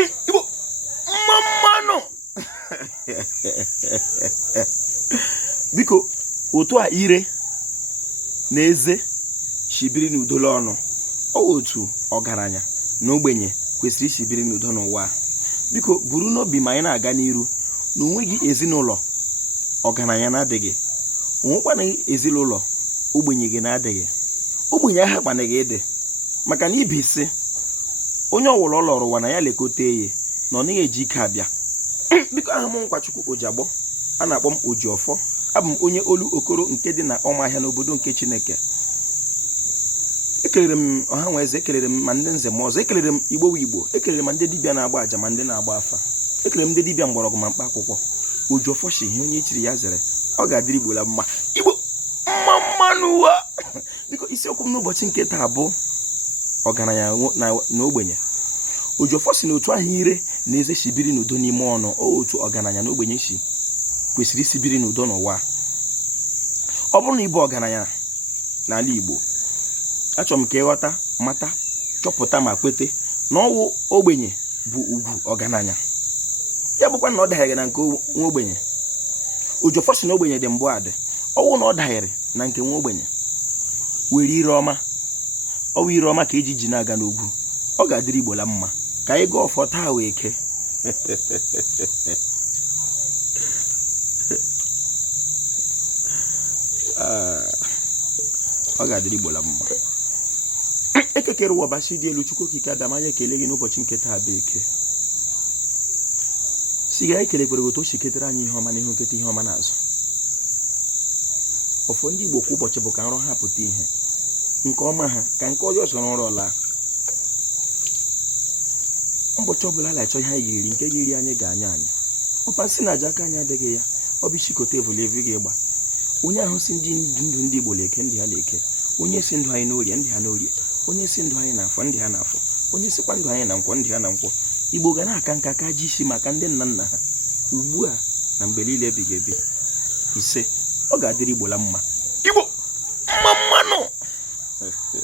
Igbo mmanụ biko otu a ire na eze shibiri n'udo ọnụ otu ọgaranya na ogbenye kwesịrị ishibiri n'udo n'ụwa biko buru n'obi ma anyị na-aga n'iru na onweghị ezinụlọ ọgaranya na-adịghị onwekwana ezinụlọ ogbenye gị na-adịghị ogbenye aha gbanaghị ede maka na ibi isi onye ọwụla ọlọrụ ụwa na ya lekọta eye na ọ naghị eji ike abịa biko aha m Nkwachukwu Ojiagbo a na-akpọ m Ojiọfọ abụ m onye olu okoro nke dị na Ọmahịa n'obodo nke Chineke. Ekelere m ọha nwa eze, ekelere m ma ndị nze m ọzọ, ekelere m Igbo ekelere m ndị dibịa na-agba aja ma ndị na-agba afa, ekelere m ndị dibịa mgbọrọgwụ ma mkpa akwụkwọ. Ojiọfọ shi ihe onye chiri ya zere ọ ga-adịrị Igbo la mma. Igbo mmanụ ụwa biko isiokwu m n'ụbọchị nke taa bụ ọgaranya na ogbenye. Ojiọfọ si n'otu ahụ ire na eze si biri n'udo n'ime ọnụ otu ọgaranya na ogbenye si kwesịrị isi biri n'udo n'ụwa. Ọ bụrụ na ịbụ ọgaranya n'ala Igbo, achọrọ m ka ịghọta, mata, chọpụta ma kwete na ọwụ ogbenye bụ ugwu ọgaranya. Ya bụkwa na ọ daghịrị na nke nwa ogbenye. Ojiọfọ si na ogbenye dị mbụ adị, ọwụ na ọ daghịrị na nke nwa ogbenye were ire ọma, ọwụ ire ọma ka eji na-aga n'ugwu, ọ ga-adịrị Igbo la mma. Ka anyị gaa ọfọ taa wee ke ọ ga-adịrị Igbo la mma. Ekekere ụwa basi dị elu, Chukwu okike Adamanya ekele gị n'ụbọchị nke taa bụ eke. Si ga ekelekwere otu o si ketere anyị ihe ọma n'ihu nketa ihe ọma n'azụ. Ọfọ ndị Igbo kwa ụbọchị bụ ka nrọ ha pụta ihe nke ọma ha ka nke ọjọọ soro nrọ laa. Ụbọchị ọbụla na-achọ ihe anyị ga-eri, nke ga-eri anyị ga-anya anyị. Ọpa nsị na aja aka anyị adịghị ya, ọ bụ chikote evulevu ga-egba. Onye ahụ si ndị ndụ ndị Igbo leke ndị ha leke, onye si ndụ anyị n'orie ndị ha n'orie, onye si ndụ anyị n'afọ ndị ha n'afọ, onye sikwa ndụ anyị na nkwọ ndị ha na nkwọ. Igbo ga na-aka nka ka ji isi maka ndị nna nna ha ugbu a na mgbe niile ebighị ebi. Ise, ọ ga-adịrị Igbo la mma. Igbo mmanụ